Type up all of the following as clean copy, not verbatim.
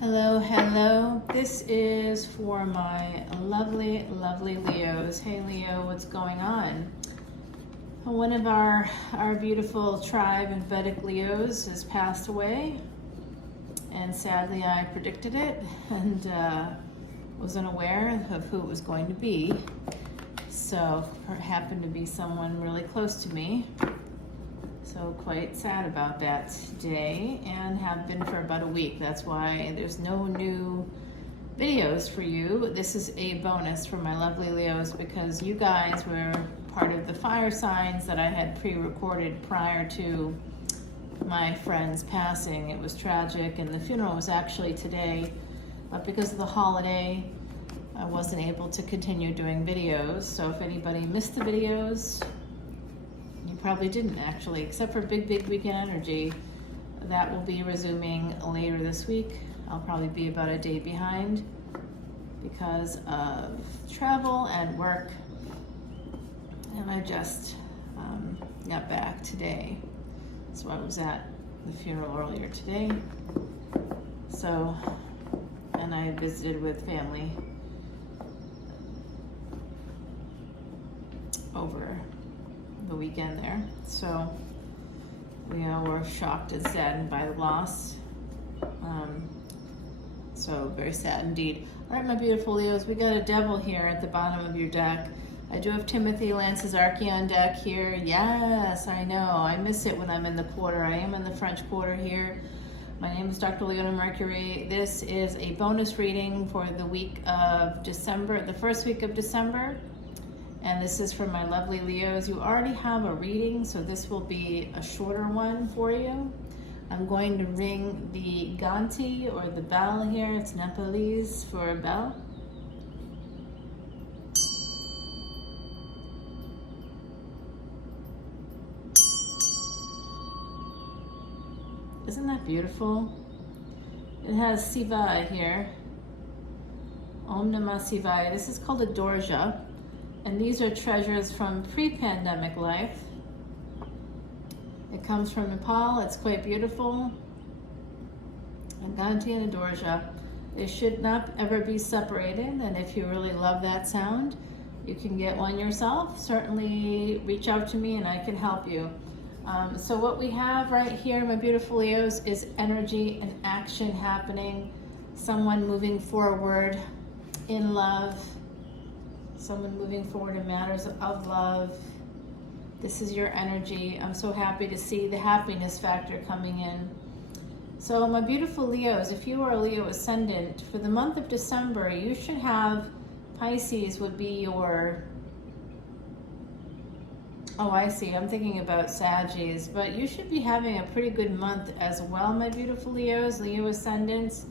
Hello, hello. This is for my lovely, lovely Leos. Hey Leo, what's going on? One of our beautiful tribe and Vedic Leos has passed away, and sadly I predicted it and was unaware of who it was going to be. So it happened to be someone really close to me. So quite sad about that today, and have been for about a week. That's why there's no new videos for you. This is a bonus for my lovely Leos because you guys were part of the fire signs that I had pre-recorded prior to my friend's passing. It was tragic, and the funeral was actually today, but because of the holiday, I wasn't able to continue doing videos. So if anybody missed the videos, you probably didn't actually, except for big weekend energy. That will be resuming later this week. I'll probably be about a day behind because of travel and work. And I just got back today. So I was at the funeral earlier today. So, and I visited with family over the weekend there. So we all were shocked and saddened by the loss. So very sad indeed. All right, my beautiful Leos, we got a devil here at the bottom of your deck. I do have Timothy Lance's Archeon deck here. Yes, I know. I miss it when I'm in the quarter. I am in the French quarter here. My name is Dr. Leona Mercury. This is a bonus reading for the week of December, the first week of December. And this is for my lovely Leos. You already have a reading, so this will be a shorter one for you. I'm going to ring the Ganti, or the bell here. It's Nepalese for bell. Isn't that beautiful? It has Siva here. Om Namah Shivaya. This is called a Dorja. And these are treasures from pre-pandemic life. It comes from Nepal. It's quite beautiful. And Ganti and a Dorja. They should not ever be separated. And if you really love that sound, you can get one yourself. Certainly reach out to me and I can help you. So what we have right here, my beautiful Leos, is energy and action happening. Someone moving forward in love. Someone moving forward in matters of love. This is your energy. I'm so happy to see the happiness factor coming in. So my beautiful Leos, if you are a Leo Ascendant, for the month of December, you should have Pisces would be your, oh, I see. I'm thinking about Saggies, but you should be having a pretty good month as well, my beautiful Leos, Leo Ascendants.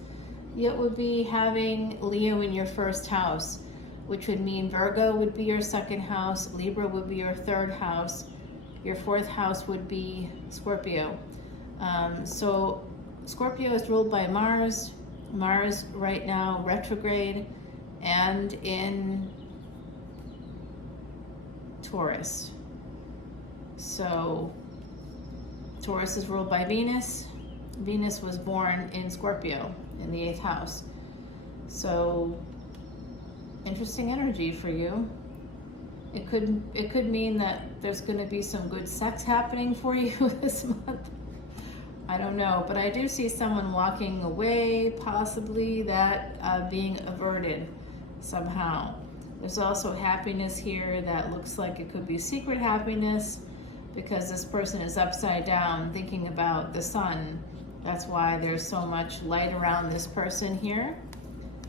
You would be having Leo in your first house, which would mean Virgo would be your second house, Libra would be your third house, your fourth house would be Scorpio. So Scorpio is ruled by Mars. Mars right now retrograde and in Taurus. So Taurus is ruled by Venus. Venus was born in Scorpio in the 8th house. So interesting energy for you. It could mean that there's going to be some good sex happening for you this month. I don't know, but I do see someone walking away, possibly that being averted somehow. There's also happiness here that looks like it could be secret happiness because this person is upside down thinking about the sun. That's why there's so much light around this person here.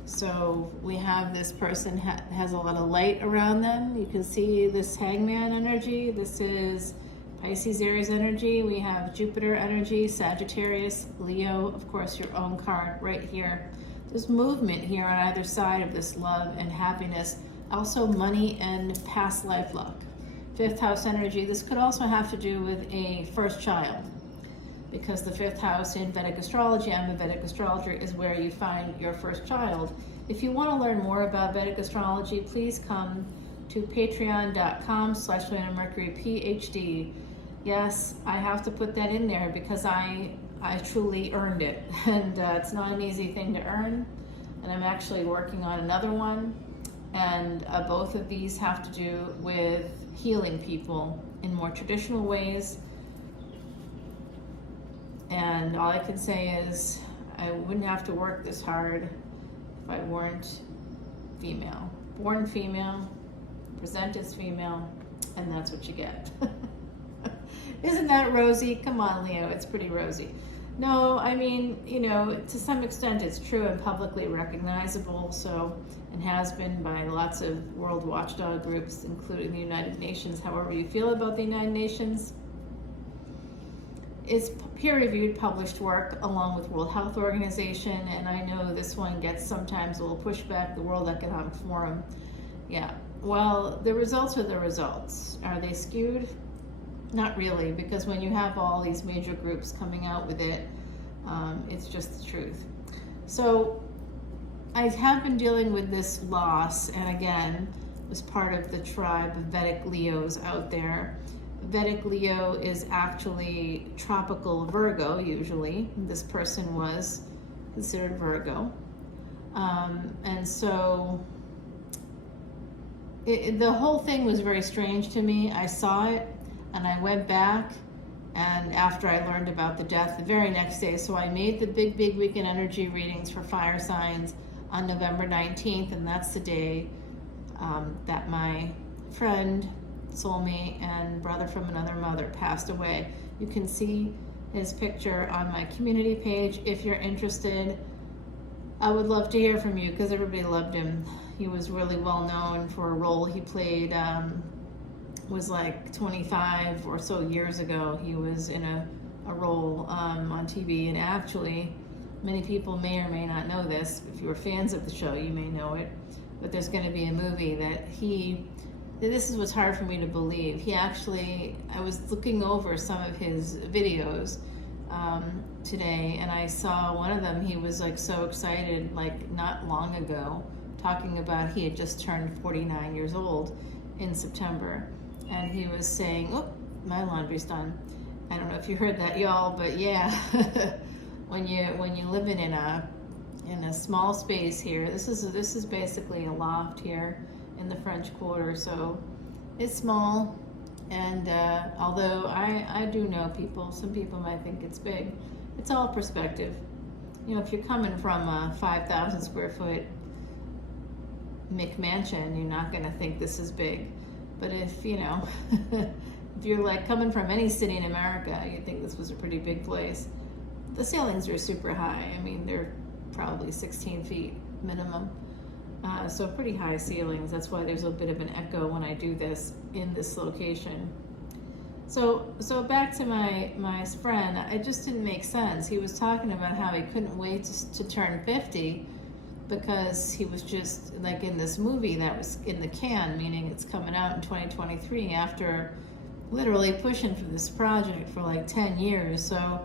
So we have this person has a lot of light around them. You can see this Hangman energy. This is Pisces, Aries energy. We have Jupiter energy, Sagittarius, Leo, of course, your own card right here. There's movement here on either side of this love and happiness. Also money and past life luck. 5th house energy. This could also have to do with a first child, because the 5th house in Vedic Astrology, I'm a Vedic astrologer, is where you find your first child. If you want to learn more about Vedic Astrology, please come to patreon.com/leonamercuryphd. Yes, I have to put that in there because I I truly earned it. And it's not an easy thing to earn. And I'm actually working on another one. And both of these have to do with healing people in more traditional ways. And all I can say is I wouldn't have to work this hard if I weren't female. Born female, present as female, and that's what you get. Isn't that rosy? Come on, Leo, it's pretty rosy. No, I mean, you know, to some extent it's true and publicly recognizable, so, and has been by lots of world watchdog groups, including the United Nations. However you feel about the United Nations, it's peer-reviewed, published work along with World Health Organization, and I know this one gets sometimes a little pushback, the World Economic Forum. Yeah, well, the results are the results. Are they skewed? Not really, because when you have all these major groups coming out with it, it's just the truth. So I have been dealing with this loss, and again, was part of the tribe of Vedic Leos out there. Vedic Leo is actually tropical Virgo, usually. This person was considered Virgo. And so the whole thing was very strange to me. I saw it, and I went back, and after I learned about the death the very next day, so I made the big weekend energy readings for fire signs on November 19th, and that's the day that my friend, soulmate, and brother from another mother passed away. You can see his picture on my community page if you're interested. I would love to hear from you because everybody loved him. He was really well known for a role he played. Was like 25 or so years ago. He was in a role on TV, and actually many people may or may not know this. If you're fans of the show, you may know it, but there's going to be a movie that this is what's hard for me to believe. He actually, I was looking over some of his videos today, and I saw one of them. He was like so excited, like not long ago, talking about he had just turned 49 years old in September. And he was saying, oh, my laundry's done. I don't know if you heard that, y'all, but yeah, when you live in a small space here, this is basically a loft here in the French Quarter, so it's small. And although I do know people, some people might think it's big. It's all perspective. You know, if you're coming from a 5,000 square foot McMansion, you're not going to think this is big. But if, you know, if you're like coming from any city in America, you'd think this was a pretty big place. The ceilings are super high. I mean, they're probably 16 feet minimum. So pretty high ceilings. That's why there's a bit of an echo when I do this in this location. So back to my friend, it just didn't make sense. He was talking about how he couldn't wait to turn 50 because he was just like in this movie that was in the can, meaning it's coming out in 2023 after literally pushing for this project for like 10 years. So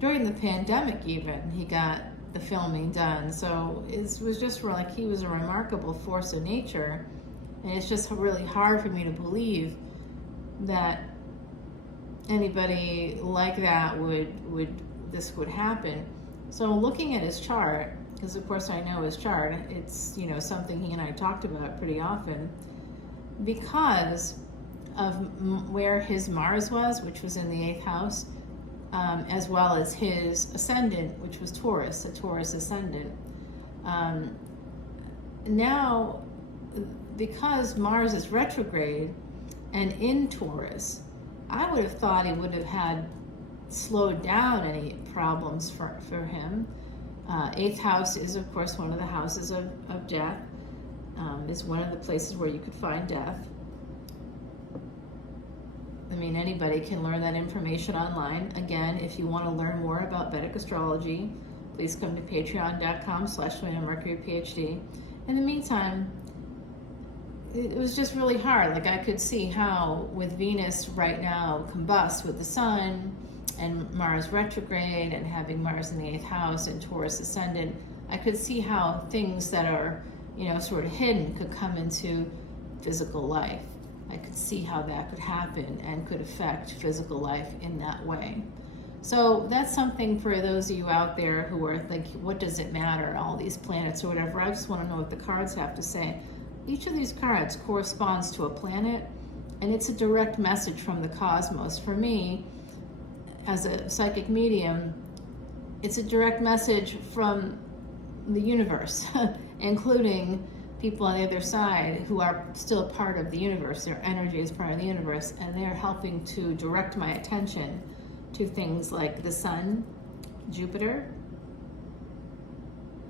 during the pandemic even, he got the filming done. So it was just like he was a remarkable force of nature. And it's just really hard for me to believe that anybody like that this would happen. So looking at his chart, because of course I know his chart, it's, you know, something he and I talked about pretty often, because of where his Mars was, which was in the 8th house, as well as his ascendant, which was Taurus, a Taurus ascendant. Now, because Mars is retrograde and in Taurus, I would have thought he would have had slowed down any problems for him. 8th house is, of course, one of the houses of death. Is one of the places where you could find death. I mean, anybody can learn that information online. Again, if you want to learn more about Vedic astrology, please come to patreon.com/leonamercuryphd. In the meantime, it was just really hard. Like, I could see how with Venus right now combust with the sun and Mars retrograde and having Mars in the 8th house and Taurus ascendant, I could see how things that are, you know, sort of hidden could come into physical life. I could see how that could happen and could affect physical life in that way. So that's something for those of you out there who are like, what does it matter, all these planets or whatever? I just want to know what the cards have to say. Each of these cards corresponds to a planet, and it's a direct message from the cosmos. For me, as a psychic medium, it's a direct message from the universe, including people on the other side who are still part of the universe. Their energy is part of the universe, and they're helping to direct my attention to things like the sun, Jupiter.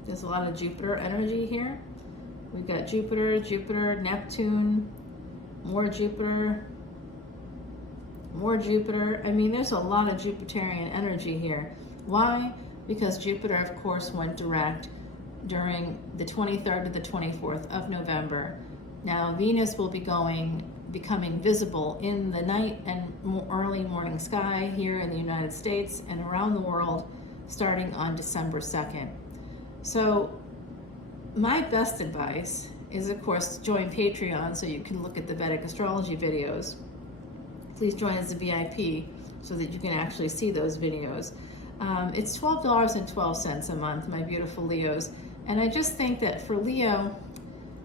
There's a lot of Jupiter energy here. We've got Jupiter, Neptune, more Jupiter. I mean, there's a lot of Jupiterian energy here. Why? Because Jupiter, of course, went direct during the 23rd to the 24th of November. Now, Venus will be becoming visible in the night and early morning sky here in the United States and around the world starting on December 2nd. So my best advice is, of course, join Patreon so you can look at the Vedic Astrology videos. Please join as a VIP so that you can actually see those videos. It's $12.12 a month, my beautiful Leos. And I just think that for Leo,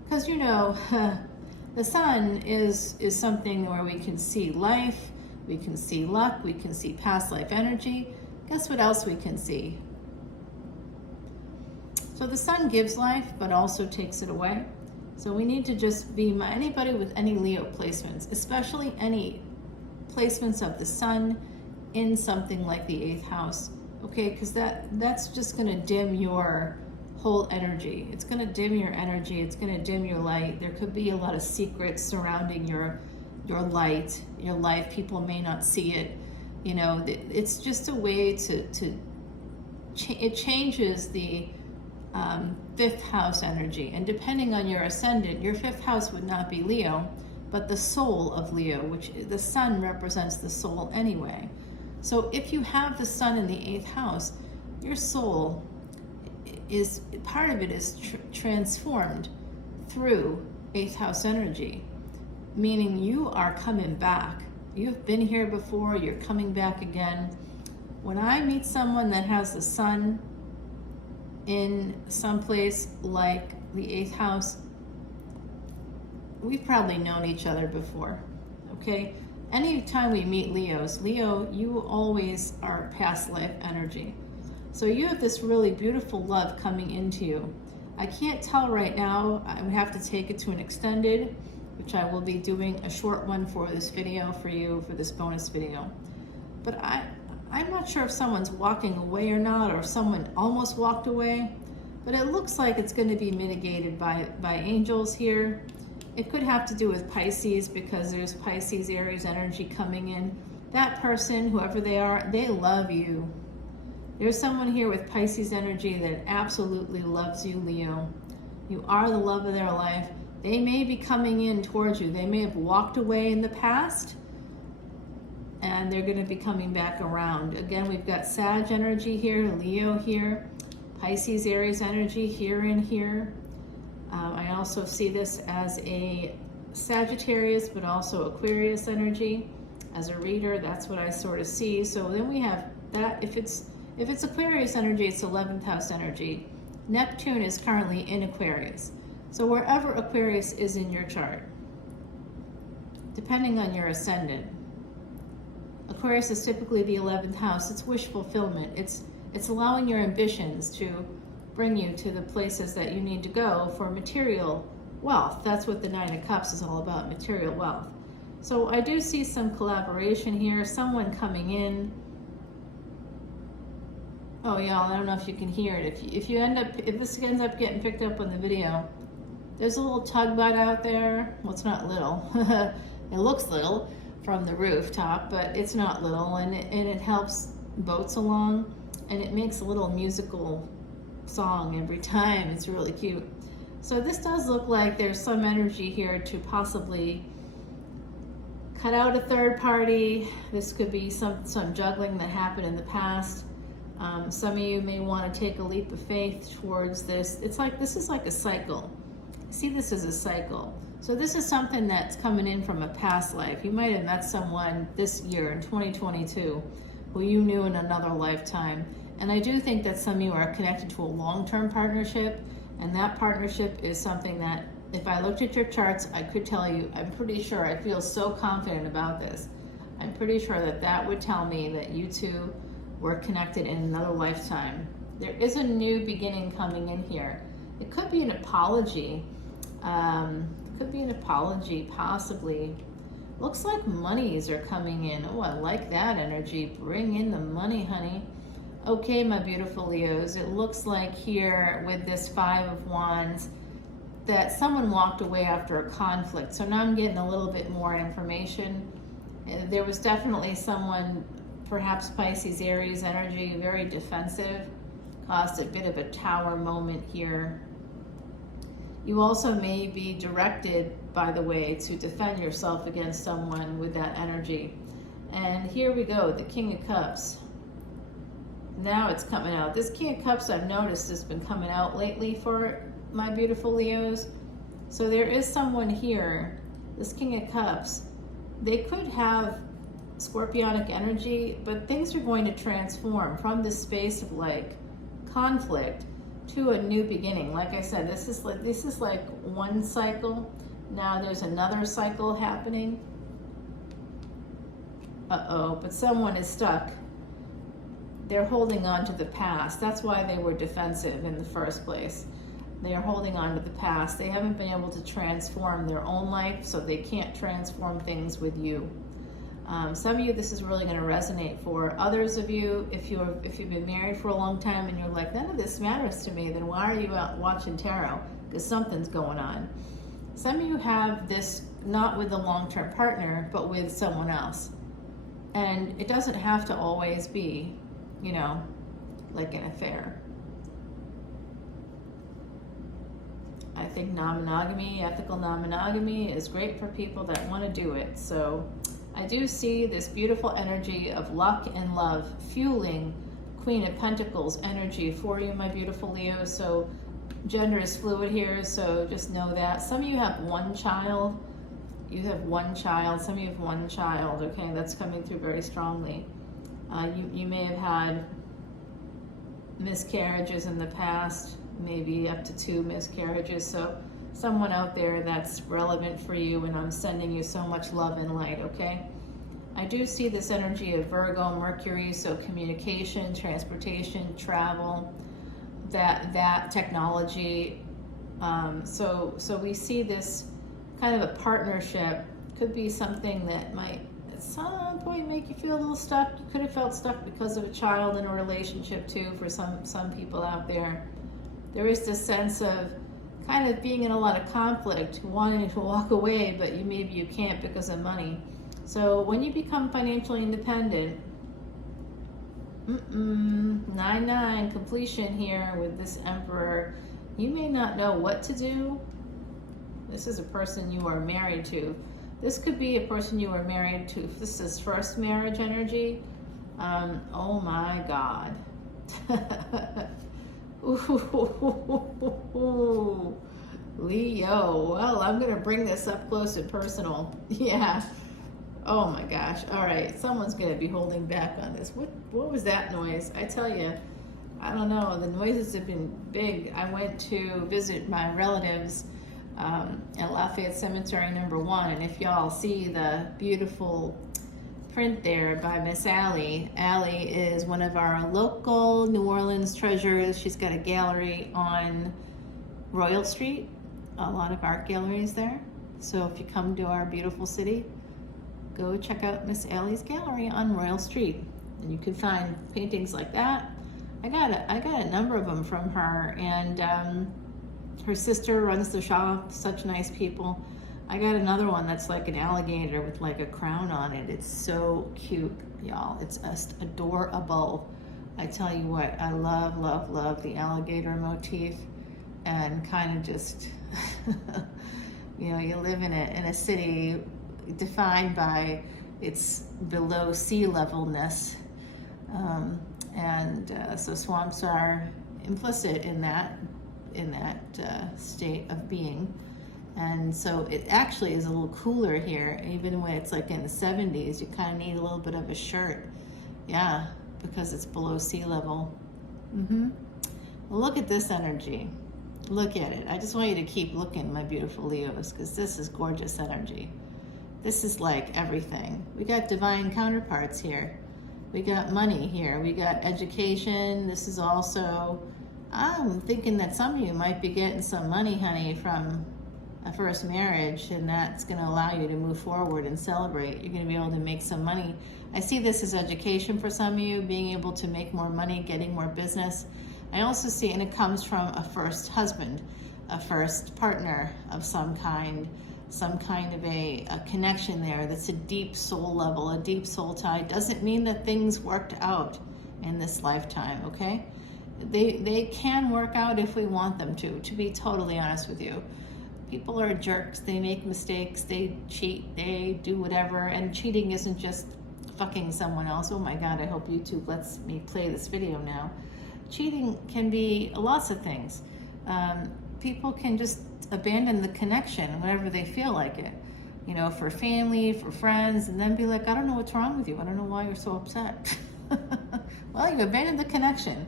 because you know, the sun is something where we can see life, we can see luck, we can see past life energy. Guess what else we can see? So the sun gives life, but also takes it away. So we need to just be, anybody with any Leo placements, especially any placements of the sun in something like the 8th house, okay? Because that's just going to dim your whole energy. It's going to dim your energy. It's going to dim your light. There could be a lot of secrets surrounding your light, your life. People may not see it. You know, it's just a way it changes the 5th house energy. And depending on your ascendant, your 5th house would not be Leo, but the soul of Leo, which the sun represents the soul anyway. So if you have the sun in the 8th house, your soul is, part of it is transformed through 8th house energy, meaning you are coming back. You've been here before, you're coming back again. When I meet someone that has the sun in some place like the 8th house, we've probably known each other before, okay? Anytime we meet Leos, Leo, you always are past life energy. So you have this really beautiful love coming into you. I can't tell right now. I would have to take it to an extended, which I will be doing a short one for this video for you, for this bonus video. But I'm not sure if someone's walking away or not, or if someone almost walked away, but it looks like it's going to be mitigated by angels here. It could have to do with Pisces, because there's Pisces, Aries energy coming in. That person, whoever they are, they love you. There's someone here with Pisces energy that absolutely loves you, Leo. You are the love of their life. They may be coming in towards you. They may have walked away in the past, and they're going to be coming back around. Again, we've got Sag energy here, Leo here, Pisces, Aries energy here and here. I also see this as a Sagittarius, but also Aquarius energy. As a reader, that's what I sort of see. So then we have that. If it's Aquarius energy, it's 11th house energy. Neptune is currently in Aquarius. So wherever Aquarius is in your chart, depending on your ascendant, Aquarius is typically the 11th house. It's wish fulfillment. It's allowing your ambitions to bring you to the places that you need to go for material wealth. That's what the 9 of Cups is all about, material wealth. So I do see some collaboration here, someone coming in. Oh, y'all, I don't know if you can hear it. If this ends up getting picked up on the video, there's a little tugboat out there. Well, it's not little. It looks little from the rooftop, but it's not little, and it helps boats along, and it makes a little musical song every time. It's really cute. So this does look like there's some energy here to possibly cut out a third party. This could be some juggling that happened in the past. Some of you may want to take a leap of faith towards this. This is like a cycle. See this as a cycle. So this is something that's coming in from a past life. You might have met someone this year in 2022 who you knew in another lifetime. And I do think that some of you are connected to a long-term partnership, and that partnership is something that, if I looked at your charts, I could tell you, I'm pretty sure, I feel so confident about this. I'm pretty sure that that would tell me that you two were connected in another lifetime. There is a new beginning coming in here. It could be an apology. Possibly. Looks like monies are coming in. Oh, I like that energy. Bring in the money, honey. Okay, my beautiful Leos, it looks like here with this Five of Wands that someone walked away after a conflict. So now I'm getting a little bit more information. There was definitely someone, perhaps Pisces, Aries energy, very defensive, caused a bit of a tower moment here. You also may be directed, by the way, to defend yourself against someone with that energy. And here we go, the King of Cups. Now it's coming out. This King of Cups, I've noticed, has been coming out lately for my beautiful Leos. So there is someone here, this King of Cups. They could have scorpionic energy, but things are going to transform from this space of like conflict to a new beginning. Like I said, this is like one cycle. Now there's another cycle happening. But someone is stuck. They're holding on to the past. That's why they were defensive in the first place. They are holding on to the past. They haven't been able to transform their own life, so they can't transform things with you. Some of you, this is really going to resonate for. Others of you, if you've been married for a long time and you're like, none of this matters to me, then why are you out watching tarot? Because something's going on. Some of you have this not with a long-term partner, but with someone else. And it doesn't have to always be, you know, like an affair. I think non-monogamy, ethical non-monogamy is great for people that want to do it. So I do see this beautiful energy of luck and love fueling Queen of Pentacles energy for you, my beautiful Leo. So gender is fluid here, so just know that. Some of you have one child. You have one child. Some of you have one child, okay? That's coming through very strongly. You may have had miscarriages in the past, maybe up to 2 miscarriages. So someone out there that's relevant for you, and I'm sending you so much love and light, okay? I do see this energy of Virgo, Mercury, so communication, transportation, travel, that technology. So we see this kind of a partnership. Could be something that might at some point make you feel a little stuck. You could have felt stuck because of a child in a relationship too, for some people out there. There is this sense of kind of being in a lot of conflict, wanting to walk away, but maybe you can't because of money. So when you become financially independent, 9-9 completion here with this Emperor, you may not know what to do. This is a person you are married to. This could be a person you are married to. If this is first marriage energy, oh my God. Ooh, Leo. Well, I'm going to bring this up close and personal. Yeah. Oh my gosh. All right. Someone's going to be holding back on this. What was that noise? I tell you, I don't know. The noises have been big. I went to visit my relatives at Lafayette Cemetery #1. And if y'all see the beautiful print there by Miss Allie. Allie is one of our local New Orleans treasures. She's got a gallery on Royal Street, a lot of art galleries there. So if you come to our beautiful city, go check out Miss Allie's gallery on Royal Street, and you can find paintings like that. I got a number of them from her, and her sister runs the shop. Such nice people. I got another one that's like an alligator with like a crown on it. It's so cute, y'all. It's just adorable. I tell you what, I love, love, love the alligator motif, and kind of just, you know, you live in a city defined by its below sea levelness, so swamps are implicit in that state of being. And so it actually is a little cooler here, even when it's like in the 70s. You kind of need a little bit of a shirt Yeah, because it's below sea level. Mm-hmm. Well, look at this energy. Look at it. I just want you to keep looking, my beautiful Leos, because this is gorgeous energy. This is like everything. We got divine counterparts here. We got money here. We got education. This is also, I'm thinking that some of you might be getting some money, honey, from a first marriage, and that's going to allow you to move forward and celebrate. You're going to be able to make some money. I see this as education for some of you, being able to make more money, getting more business. I also see, and it comes from a first husband, a first partner of some kind of a connection there that's a deep soul level, a deep soul tie. Doesn't mean that things worked out in this lifetime, okay? They can work out if we want them to be totally honest with you. People are jerks, they make mistakes, they cheat, they do whatever, and cheating isn't just fucking someone else. Oh my God, I hope YouTube lets me play this video now. Cheating can be lots of things. People can just abandon the connection whenever they feel like it, you know, for family, for friends, and then be like, I don't know what's wrong with you. I don't know why you're so upset. Well, you abandoned the connection.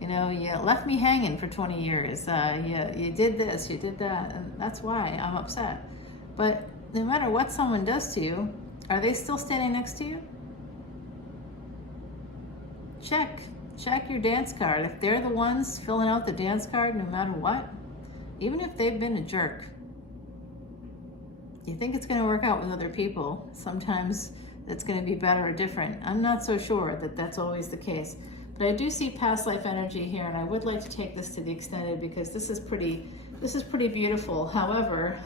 You know, you left me hanging for 20 years. You did this, you did that, and that's why I'm upset. But no matter what someone does to you, are they still standing next to you? Check your dance card. If they're the ones filling out the dance card, no matter what, even if they've been a jerk, you think it's going to work out with other people. Sometimes it's going to be better or different. I'm not so sure that that's always the case. But I do see past life energy here, and I would like to take this to the extended because this is pretty beautiful. However,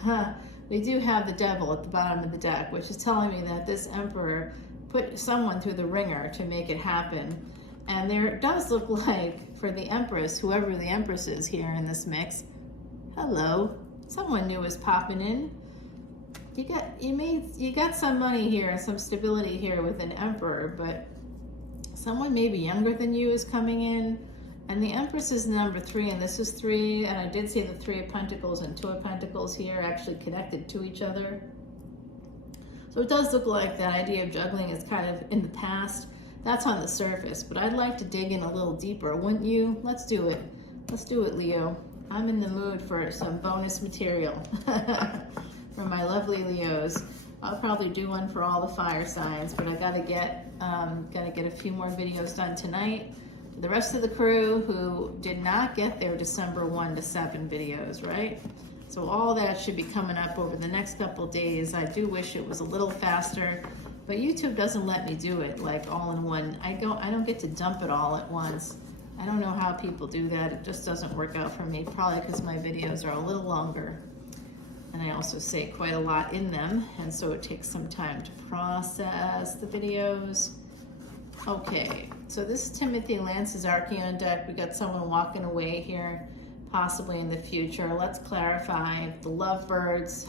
we do have the devil at the bottom of the deck, which is telling me that this emperor put someone through the ringer to make it happen. And there does look like, for the empress, whoever the empress is here in this mix, hello, someone new is popping in. You got some money here and some stability here with an emperor, but someone maybe younger than you is coming in. And the empress is number 3, and this is 3, and I did see the 3 of Pentacles and 2 of Pentacles here actually connected to each other. So it does look like that idea of juggling is kind of in the past. That's on the surface, but I'd like to dig in a little deeper, wouldn't you? Let's do it. Let's do it, Leo. I'm in the mood for some bonus material for my lovely Leos. I'll probably do one for all the fire signs, but I gotta get a few more videos done tonight. The rest of the crew who did not get their December 1 to 7 videos, right? So all that should be coming up over the next couple days. I do wish it was a little faster, but YouTube doesn't let me do it like all in one. I don't get to dump it all at once. I don't know how people do that. It just doesn't work out for me, probably because my videos are a little longer. And I also say quite a lot in them, and so it takes some time to process the videos. Okay, so this is Timothy Lance's Archeon deck. We got someone walking away here, possibly in the future. Let's clarify the lovebirds.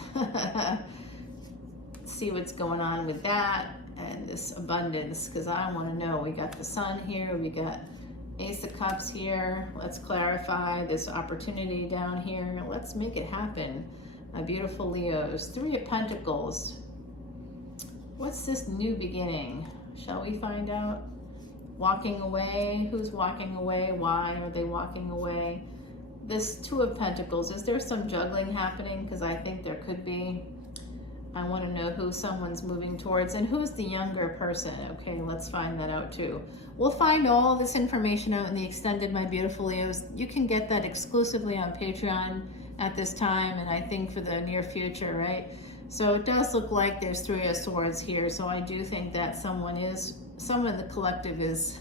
See what's going on with that and this abundance, because I want to know. We got the sun here, we got Ace of Cups here. Let's clarify this opportunity down here. Let's make it happen. My beautiful Leos. 3 of Pentacles. What's this new beginning? Shall we find out? Walking away. Who's walking away? Why are they walking away? This 2 of Pentacles. Is there some juggling happening? Because I think there could be. I want to know who someone's moving towards and who's the younger person. Okay, let's find that out too. We'll find all this information out in the extended, my beautiful Leos. You can get that exclusively on Patreon at this time, and I think for the near future, right? So it does look like there's 3 of Swords here. So I do think that someone in the collective is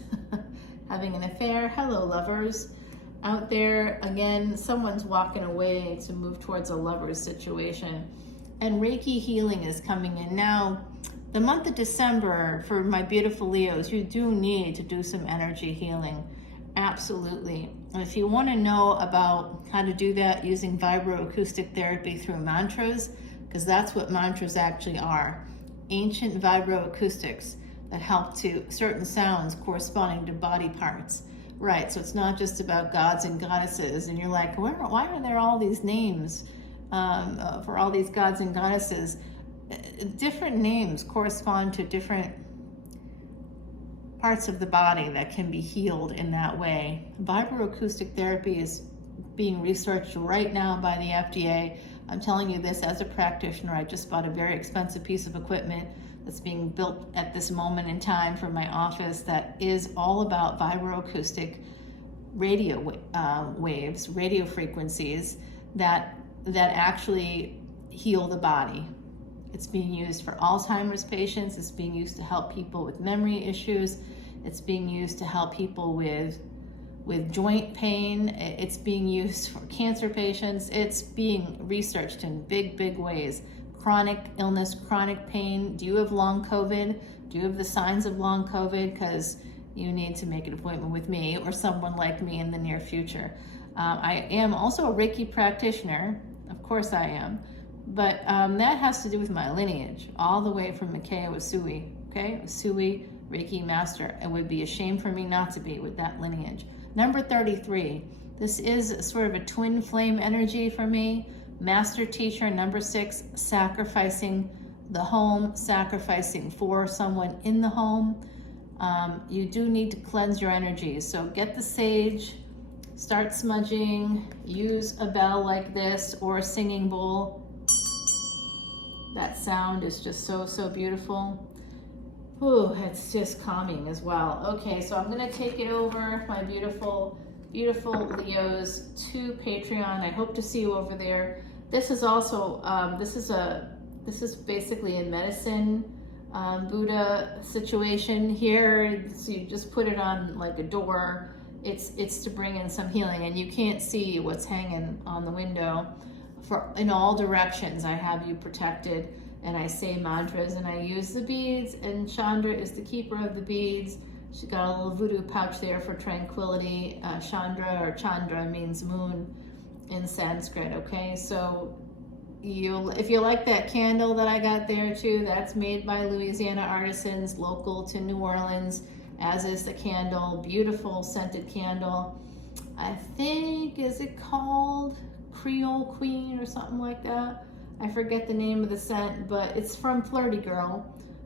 having an affair. Hello, lovers. Out there, again, someone's walking away to move towards a lover's situation. And Reiki healing is coming in. Now, the month of December, for my beautiful Leos, you do need to do some energy healing. Absolutely. And if you want to know about how to do that using vibroacoustic therapy through mantras, because that's what mantras actually are. Ancient vibroacoustics that help to certain sounds corresponding to body parts. Right, so it's not just about gods and goddesses. And you're like, why are there all these names for all these gods and goddesses? Different names correspond to different parts of the body that can be healed in that way. Vibroacoustic therapy is being researched right now by the FDA. I'm telling you this as a practitioner. I just bought a very expensive piece of equipment that's being built at this moment in time for my office that is all about vibroacoustic radio waves, radio frequencies that actually heal the body. It's being used for Alzheimer's patients. It's being used to help people with memory issues. It's being used to help people with joint pain. It's being used for cancer patients. It's being researched in big, big ways. Chronic illness, chronic pain. Do you have long COVID? Do you have the signs of long COVID? Because you need to make an appointment with me or someone like me in the near future. I am also a Reiki practitioner. Of course I am. But that has to do with my lineage, all the way from Mikaya Usui. Okay, Usui, Reiki master. It would be a shame for me not to be with that lineage. Number 33. This is sort of a twin flame energy for me. Master teacher. Number 6, sacrificing the home, sacrificing for someone in the home. You do need to cleanse your energy. So get the sage, start smudging, use a bell like this or a singing bowl. That sound is just so, so beautiful. Ooh, it's just calming as well. Okay, so I'm gonna take it over, my beautiful, beautiful Leos, to Patreon. I hope to see you over there. This is also, this is basically a medicine Buddha situation here. So you just put it on like a door. It's to bring in some healing, and you can't see what's hanging on the window. In all directions, I have you protected, and I say mantras, and I use the beads, and Chandra is the keeper of the beads. She got a little voodoo pouch there for tranquility. Chandra means moon in Sanskrit, okay? So if you like that candle that I got there too, that's made by Louisiana artisans local to New Orleans, as is the candle, beautiful scented candle. I think, is it called Creole Queen or something like that? I forget the name of the scent, but it's from Flirty Girl.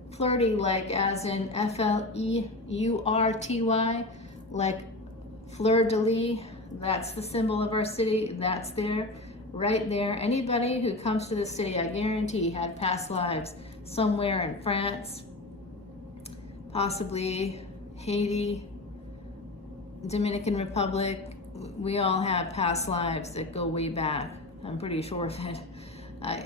Flirty, like as in F-L-E-U-R-T-Y, like fleur-de-lis. That's the symbol of our city. That's there, right there. Anybody who comes to the city, I guarantee, had past lives somewhere in France, possibly Haiti, Dominican Republic. We all have past lives that go way back. I'm pretty sure of it.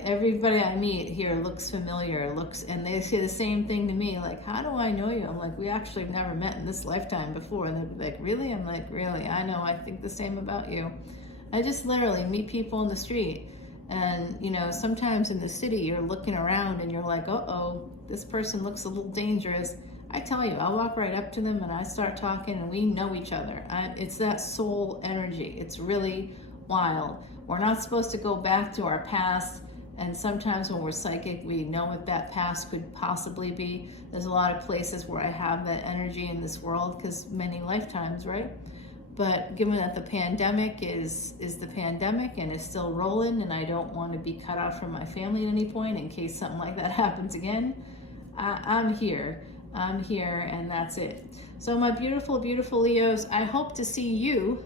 Everybody I meet here looks familiar, and they say the same thing to me, like, how do I know you? I'm like, we actually have never met in this lifetime before. And they're like, really? I'm like, really? I know, I think the same about you. I just literally meet people in the street, and sometimes in the city you're looking around and you're like, uh-oh, this person looks a little dangerous. I tell you, I'll walk right up to them and I start talking, and we know each other. It's that soul energy. It's really wild. We're not supposed to go back to our past, and sometimes when we're psychic, we know what that past could possibly be. There's a lot of places where I have that energy in this world, because many lifetimes, right? But given that the pandemic is the pandemic and is still rolling, and I don't want to be cut off from my family at any point in case something like that happens again, I'm here. I'm here, and that's it. So my beautiful, beautiful Leos, I hope to see you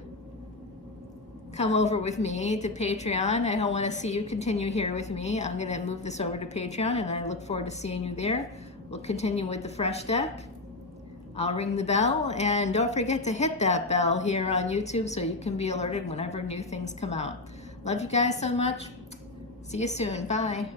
come over with me to Patreon. I want to see you continue here with me. I'm going to move this over to Patreon, and I look forward to seeing you there. We'll continue with the fresh deck. I'll ring the bell, and don't forget to hit that bell here on YouTube so you can be alerted whenever new things come out. Love you guys so much. See you soon. Bye.